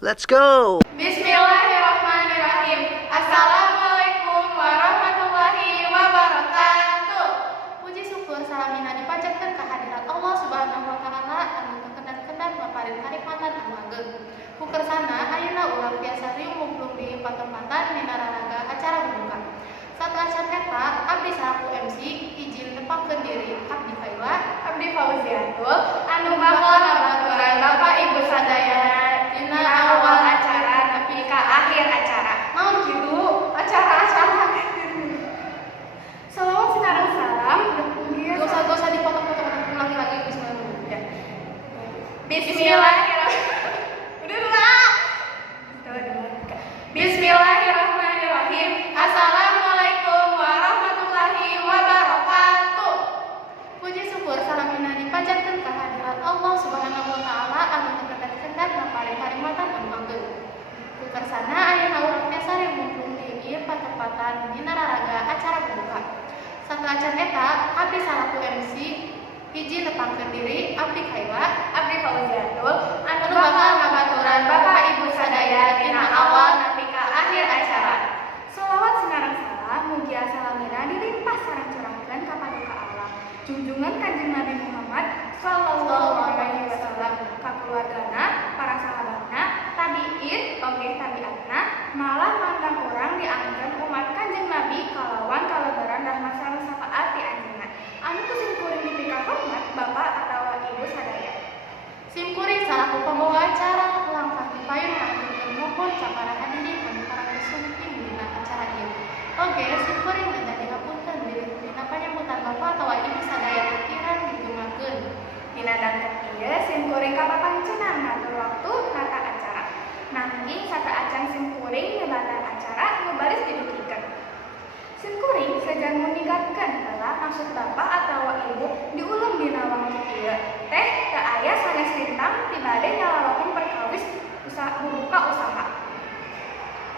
Let's go! Bismillahirrahmanirrahim. Assalamualaikum warahmatullahi wabarakatuh. Puji syukur salamina dipanjatkeun ka hadirat Allah Subhanahu wa taala anu kekendan-kendan paparin kanikmatan anu ageng. Ku kersana ayeuna urang tiasa riung mumpung di patempatan dina raraga acara buka. Satu acan eta abdi salaku MC izin nepangkeun diri abdi kaila abdi Fauziatul anu bakal ngabaturan Bapak Ibu sadaya dina awal acara nepi ka akhir acara. Naon kitu? Acara-acara. Salawat sinareng salam dosa-dosa dipotong-potong ulangi lagi bismillah. Bismillahirrahmanirrahim. Udah lah. Bismillahirrahmanirrahim. Assalamualaikum warahmatullahi wabarakatuh. Puji syukur salamina dipanjatkeun ka hadirat Allah Subhanahu wa taala anu kekendan-kendan paparing kanikmatan anu ageng. Ku kersana ayeuna urang tiasa riung mumpung di ieu patempatan dina raraga acara buka. Satu acan eta abdi salaku MC hiji nepangkeun diri abdi kaila abdi Fauziatul anu bakal ngabaturan Bapak Ibu sadaya dina awal nepi ka akhir acara. Shalawat sinareng salam mugia salamina dilimpah sareng curahkeun ka paduka Allah junjungan Kanjeng Nabi Muhammad sallallahu alaihi wasallam ka keluargana, para sahabatna, tabi'in, oge tabi'atna, malah mandang urang diangkeun umat Kanjeng Nabi kalawan kaleberan rahmat sareng syafaat ti anjeunna. Anu kusim kuring dipika hormat Bapak atawa Ibu sadaya. Sim kuring salaku pembawa acara langkah dipayung ngaturkeun nuhun ka para hadirin anu parangtos sumking dina acara ieu. Oge sim kuring minta dihapunten dina panyambutan Bapak atawa Ibu sadaya pikiran dijumakeun. Dina dangket ieu sim kuring kapapanceunna ngatur waktu nata acara. Nanging sata acan sim kuring nyebatan acara nu baris didukikeun. Sim kuring sajan meninggalkan telah maksud Bapak atau Ibu diulung dina wangtu ieu teh teu aya sanes lintang tibade nyalawakeun perkawis buka usaha.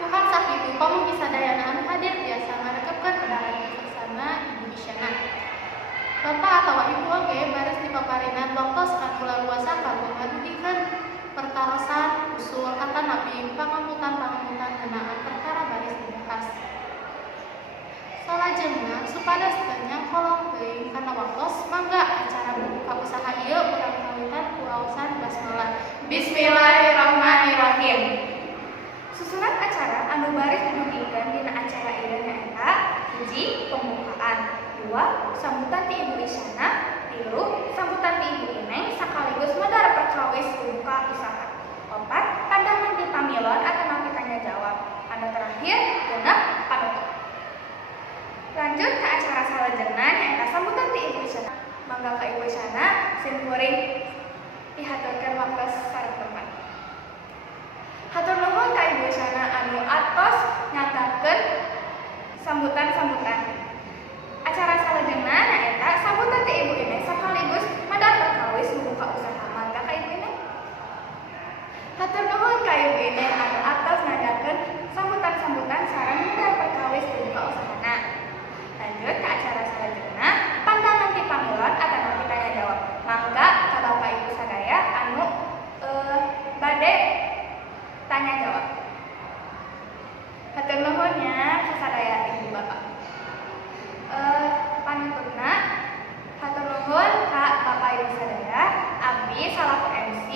Tuhan sakitu pamugi sadayana anu hadir biasa ngaregepkeun pedaran kesaksana Ibu Isyana. Bapak atau Ibu oge baris dipaparinan waktos anu laluasa kanggo ngadudikeun pertarosan usul kata Nabi pangamputan ngeunaan perkara baris dibahas. Salajengna supados teu nyangkolong teuing kana waktos mangga acara buka usaha ieu urang kawitan ku aosan basmalah. Bismillahirrahmanirrahim. Susunan acara anu baris didugikeun dina acara ieu nyaeta: 1. Pembukaan, 2. Sambutan ti Ibu Isyana, 3. Sambutan ti Ibu Ineng sakaligus modar perkawis buka usaha, 4. Pandangan ti pamilon atanapi tanya jawab, anu terakhir genep panutup. Lanjut ke acara salajengna nyaeta sambutan ti Ibu Isyana. Mangga ka Ibu Isyana sim kuring dihaturkeun waktos sareng tempat. Hatur nuhun ka Ibu Isyana anu atos nyatakeun sambutan-sambutan. Acara salajengna nyaeta sambutan ti Ibu Ineng sakaligus madar perkawis membuka usaha. Mangga ka Ibu Ineng. Hatur nuhun ka Ibu Ineng anu atos nadakeun sambutan-sambutan sareng madar perkawis membuka usahana. Lanjut ke acara salajengna pandangan ti pamilon atanapi tanya jawab. Mangga ka Bapak Ibu sadaya anu bade tanya jawab. Hatur nuhunnya ka sadaya Ibu Bapak. Panutupna hatur nuhun ka Bapak Ibu sadaya abdi salaku MC